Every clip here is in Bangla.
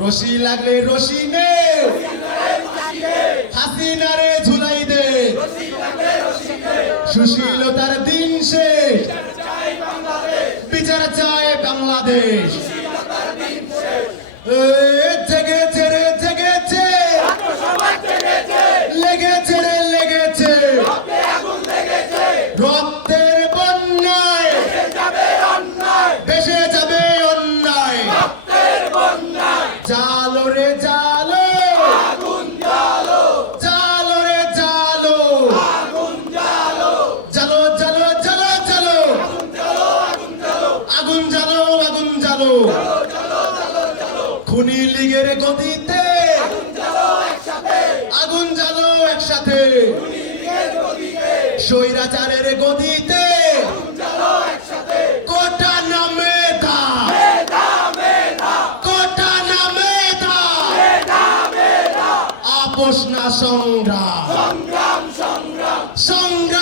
রশি লাগলে রশি নে। হাসিনারে ঝুলাই দে। সুশীলতার দিন শেষ। বিচার চায় বাংলাদেশ। এ, জালো খুনি লীগের গদিতে আগুন জালো একসাথে। স্বৈরাচারের গদিতে কোটা সংগ্রাম। সংগ্রাম সংগ্রাম।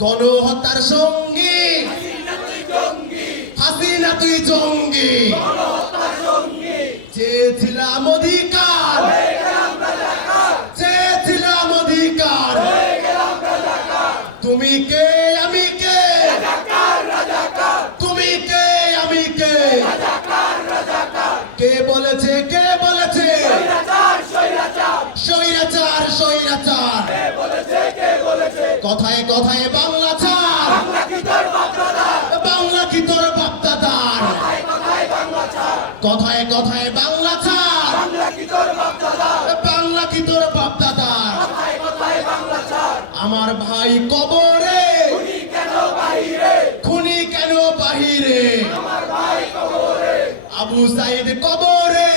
গণহত্যার সঙ্গী। হাসিনা তুই জঙ্গি। চেয়েছিলাম অধিকার। চেয়েছিলাম অধিকার। তুমি কে, আমি কে? তুমি কে, আমি কে? কে বলেছে কে বলেছে কথায় কথায় বাংলা ছাড়। বাংলা কি তোর বাপদাদার? কথায় কথায় বাংলা ছাড়। বাংলা কি তোর বাপদাদার? আমার ভাই কবরে। খুনি কেন বাহিরে? আবু সাইদ কবরে।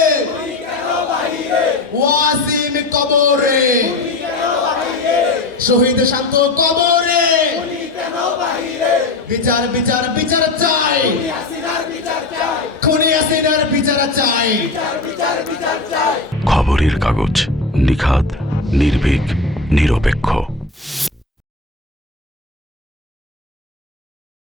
শহীদ শান্ত কবরে। বিচার বিচার বিচার চাই। খুনি আসিনার বিচার চাই। খবরের কাগজ নিখাত নির্ভীক নিরপেক্ষ।